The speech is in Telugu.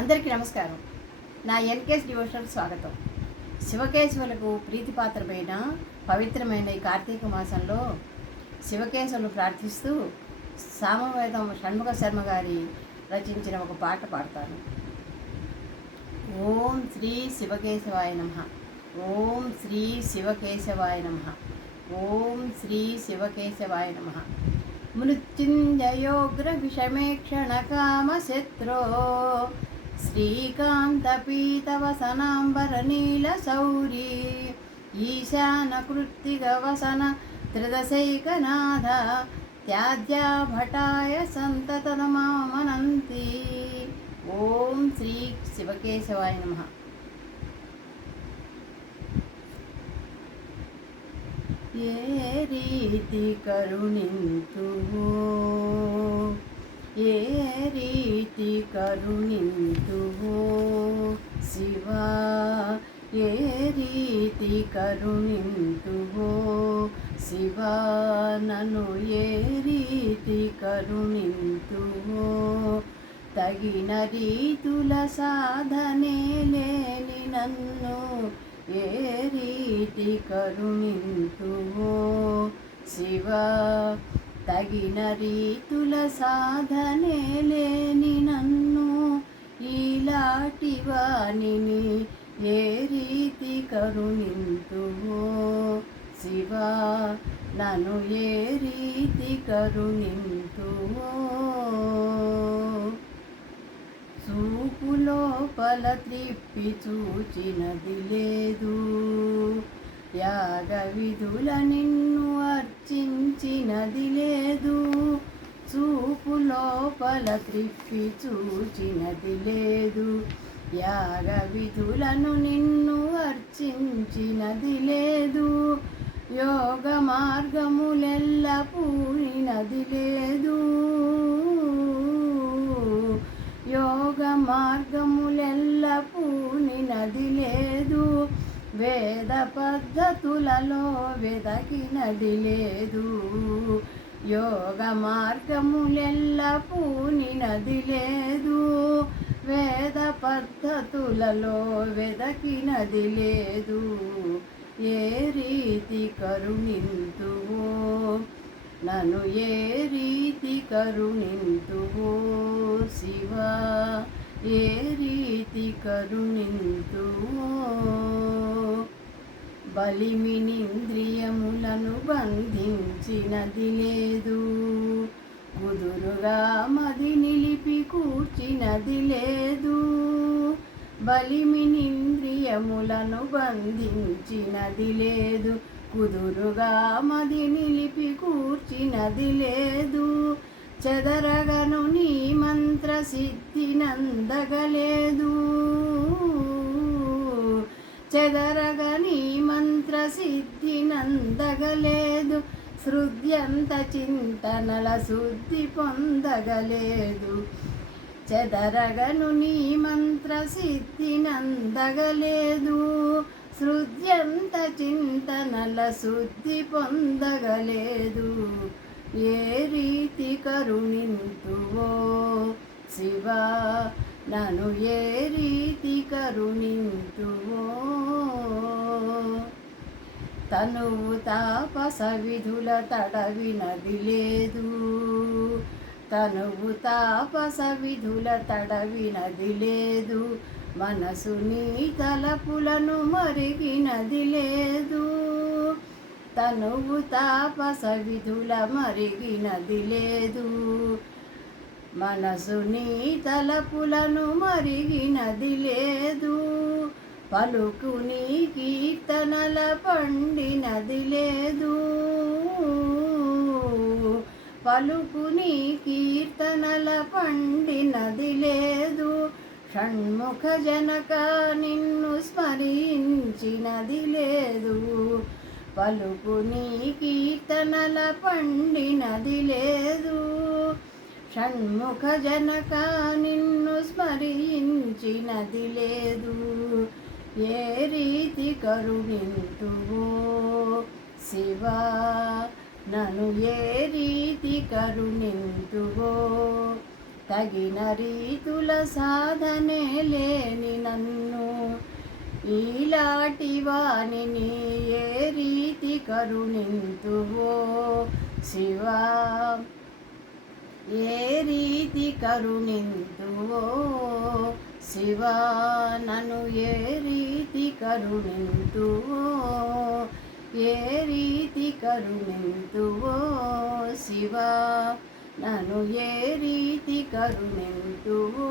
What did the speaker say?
అందరికీ నమస్కారం. నా ఎన్కేఎస్ డివోషనల్ స్వాగతం. శివకేశవులకు ప్రీతిపాత్రమైన పవిత్రమైన ఈ కార్తీక మాసంలో శివకేశవులను ప్రార్థిస్తూ సామవేదం షణ్ముఖ శర్మ గారి రచించిన ఒక పాట పాడతాను. ఓం శ్రీ శివకేశవాయ నమః. ఓం శ్రీ శివకేశవాయ నమః. ఓం శ్రీ శివకేశవాయ నమః. మృత్యుంజయోగ్ర విషమేక్షణకామశత్రో శ్రీకాంతపీతవసనాంబరనీలశౌరీ ఈశానకృత్తికవసన త్రిదశైకనాథ త్యాజ్యాభటాయ సంతతనమామనంతి. ఓం శ్రీ శివకేశవాయ నమః. ఏ రీతి కరుణింతువో, ఏ రీతి కరుణింతువో శివా, ఏ రీతి కరుణింతువో శివా, నన్ను ఏ రీతి కరుణింతువో, తగిన రీతుల సాధనే లేని నన్ను ఏ రీతి కరుణింతువో శివా, తగిన రీతుల సాధనే లేని నన్ను ఈలాటి వానిని ఏ రీతి కరుణింతువో శివా, నన్ను ఏ రీతి కరుణింతువో. చూపు లోపల త్రిప్పి చూచినది లేదు, యాగ విధుల నిన్ను అర్చించినది లేదు. చూపు లోపల త్రిప్పి చూచినది లేదు, యాగ విధులను నిన్ను అర్చించినది లేదు. యోగ మార్గములెల్ల పూరినది లేదు, యోగ మార్గములెల్ల పూనినది లేదు. వేద పద్ధతులలో వెదకినది లేదు, యోగ మార్గములెల్ల పూనినది లేదు. వేద పద్ధతులలో వెదకినది లేదు, ఏ రీతి కరుణింతువో నన్ను ఏ రీతి కరుణింతువో శివా, ఏ రీతి కరుణింతువో. బలిమినింద్రియములను బంధించినది లేదు, కుదురుగా మది నిలిపి కూర్చినది లేదు. బలిమినింద్రియములను బంధించినది లేదు, కుదురుగా మది నిలిపి కూర్చినది లేదు. చెదరగను నీ మంత్ర సిద్ధి నందగలేదు, చెదరగని మంత్ర సిద్ధి నందగలేదు. శృద్యంత చింతనల శుద్ధి పొందగలేదు, చెదరగను నీ మంత్ర సిద్ధి నందగలేదు. శృద్యంత చింతనల శుద్ధి పొందగలేదు, ఏ రీతి కరుణింతువో శివా, నన్ను ఏ రీతి కరుణింతువో. తనువు తాపస విధుల తడవినది లేదు, తనువు తాపస విధుల తడవినది లేదు. మనసు నీ తలపులను మరిగినది లేదు, తనువు తాపస విధుల మరిగినది లేదు. మనసు నీ తలపులను మరిగినది లేదు. పలుకు నీ కీర్తనల పండినది లేదు, పలుకు నీ కీర్తనల పండినది లేదు. షణ్ముఖ జనక నిన్ను స్మరించినది లేదు, పలుకు నీ కీర్తనల పండినది లేదు. షణ్ముఖ జనక నిన్ను స్మరించినది లేదు, ఏ రీతి కరుణింతువో శివా, నన్ను ఏ రీతి కరుణింతువో. తగిన రీతుల సాధనే లేని నన్ను ఈలాటి వాణిని ఏ రీతి కరుణింతువో శివా, ఏ రీతి కరుణింతువో శివా, నన్ను ఏ రీతి కరుణింతువో, ఏ రీతి కరుణింతువో శివా, నన్ను ఏ రీతి కరుణింతువో.